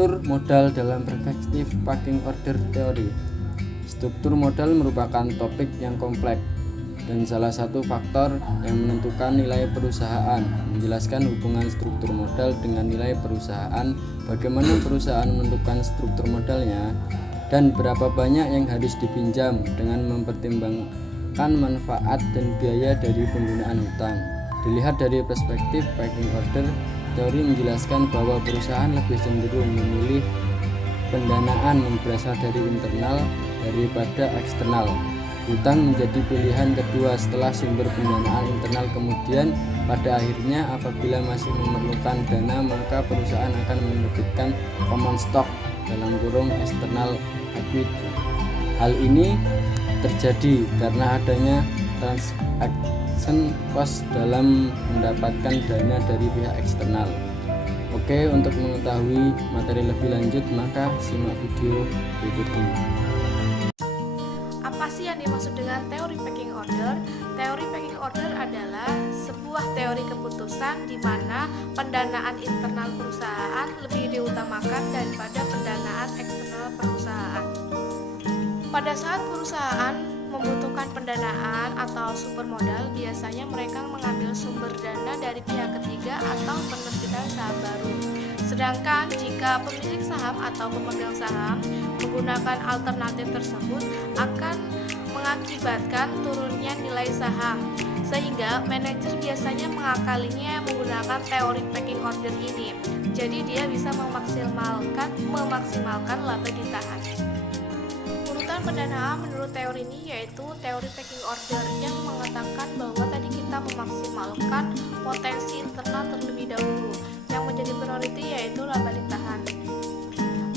Struktur modal dalam perspektif pecking order teori. Struktur modal merupakan topik yang kompleks dan salah satu faktor yang menentukan nilai perusahaan. Menjelaskan hubungan struktur modal dengan nilai perusahaan, bagaimana perusahaan menentukan struktur modalnya, dan berapa banyak yang harus dipinjam dengan mempertimbangkan manfaat dan biaya dari penggunaan hutang. Dilihat dari perspektif pecking order, teori menjelaskan bahwa perusahaan lebih cenderung memilih pendanaan yang berasal dari internal daripada eksternal. Hutang menjadi pilihan kedua setelah sumber pendanaan internal. Kemudian pada akhirnya apabila masih memerlukan dana, maka perusahaan akan menerbitkan common stock (external equity). Hal ini terjadi karena adanya transaction cost dalam mendapatkan dana dari pihak eksternal. Oke, untuk mengetahui materi lebih lanjut maka simak video berikut ini. Apa sih yang dimaksud dengan teori pecking order? Teori pecking order adalah sebuah teori keputusan di mana pendanaan internal perusahaan lebih diutamakan daripada pendanaan eksternal perusahaan. Pada saat perusahaan membutuhkan pendanaan atau sumber modal, biasanya mereka mengambil sumber dana dari pihak ketiga atau penerbitan saham baru. Sedangkan jika pemilik saham atau pemegang saham menggunakan alternatif tersebut akan mengakibatkan turunnya nilai saham, sehingga manajer biasanya mengakalinya menggunakan teori pecking order ini. Jadi dia bisa memaksimalkan laba ditahan. Urutan pendanaan menurut teori ini yaitu teori pecking order yang mengatakan bahwa tadi kita memaksimalkan potensi internal terlebih dahulu. Yang menjadi priority yaitu laba ditahan.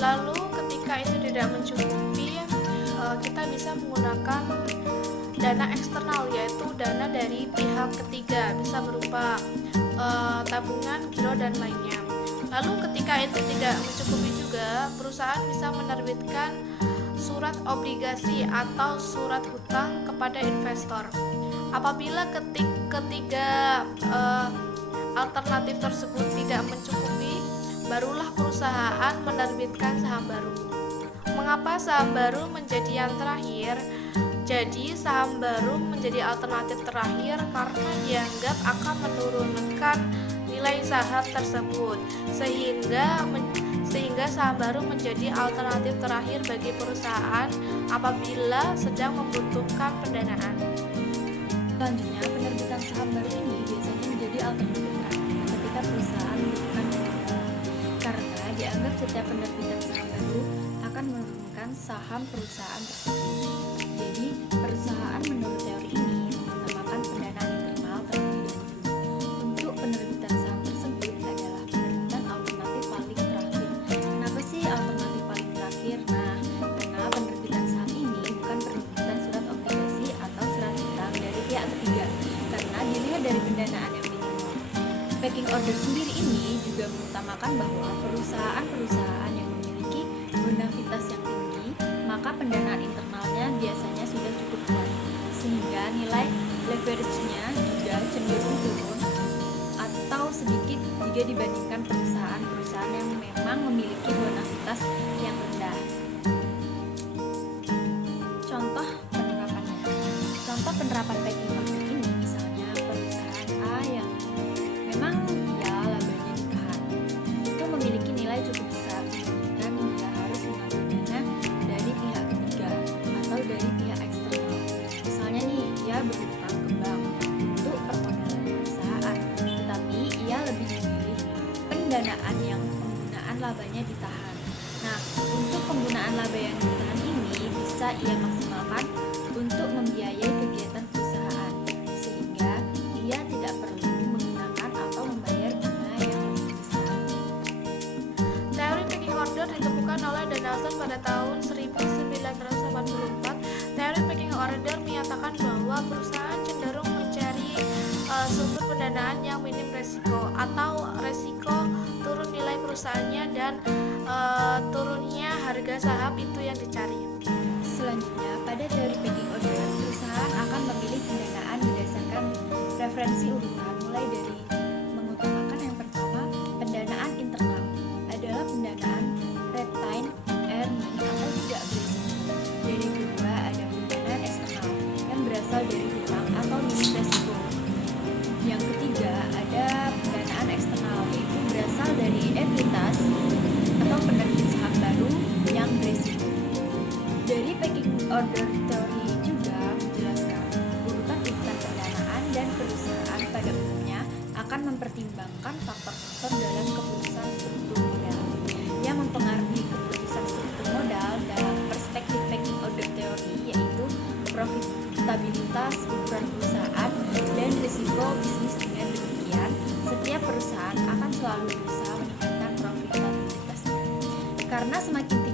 Lalu ketika itu tidak mencukupi, kita bisa menggunakan dana eksternal, yaitu dana dari pihak ketiga, bisa berupa tabungan, giro, dan lainnya. Lalu ketika itu tidak mencukupi juga, perusahaan bisa menerbitkan surat obligasi atau surat hutang kepada investor. Apabila ketiga alternatif tersebut tidak mencukupi, barulah perusahaan menerbitkan saham baru. Mengapa saham baru menjadi yang terakhir? Jadi saham baru menjadi alternatif terakhir karena dianggap akan menurunkan nilai saham tersebut, sehingga saham baru menjadi alternatif terakhir bagi perusahaan apabila sedang membutuhkan pendanaan. Selanjutnya, penerbitan saham baru ini biasanya menjadi alternatif terakhir ketika perusahaan membutuhkan pendanaan, karena dianggap setiap penerbitan saham baru akan menurunkan saham perusahaan tersebut. Jadi, perusahaan menurut teori ini mengutamakan pendanaan internal terlebih dahulu. Untuk penerbitan saham tersebut adalah penerbitan alternatif paling terakhir. Kenapa sih alternatif paling terakhir? Nah, karena penerbitan saham ini bukan penerbitan surat obligasi atau surat hutang dari pihak ketiga, karena dilihat dari pendanaan yang minimal. Pecking order sendiri ini juga mengutamakan bahwa perusahaan-perusahaan yang memiliki bonavitas yang tinggi, maka pendanaan internalnya biasanya sudah cukup kuat, sehingga nilai leverage-nya juga cenderung turun atau sedikit jika dibandingkan perusahaan-perusahaan yang memang memiliki bonavitas yang rendah. Contoh penerapannya. Contoh penerapan pecking order ini misalnya perusahaan A yang memang labanya ditahan, itu memiliki nilai cukup besar dibandingkan dia harus mengambil dana dari pihak ketiga atau dari pihak eksternal. Misalnya nih, ia berhutang ke bank untuk permodalan perusahaan, tetapi ia lebih memilih pendanaan yang penggunaan labanya ditahan. Nah, untuk penggunaan laba yang ditahan ini bisa ia maksimalkan untuk membiayai kegiatan perusahaan, sehingga ia tidak perlu menggunakan atau membayar bunga yang lebih besar. Teori pecking order ditemukan oleh Donaldson pada tahun 1984. Teori pecking order menyatakan bahwa perusahaan cenderung mencari sumber pendanaan yang minim resiko atau resiko turun nilai perusahaannya dan turunnya harga saham itu yang dicari. Selanjutnya, pada teori pecking order, perusahaan akan memilih pendanaan berdasarkan referensi urutan, mulai dari mengutamakan yang pertama, pendanaan internal adalah pendanaan order teori juga menjelaskan urutan-urutan pendanaan dan perusahaan pada umumnya akan mempertimbangkan faktor-faktor dalam keputusan struktur modal yang mempengaruhi keputusan struktur modal dalam perspektif pecking order teori, yaitu profitabilitas ukuran perusahaan dan risiko bisnis. Dengan demikian, setiap perusahaan akan selalu berusaha meningkatkan profitabilitasnya karena semakin tinggi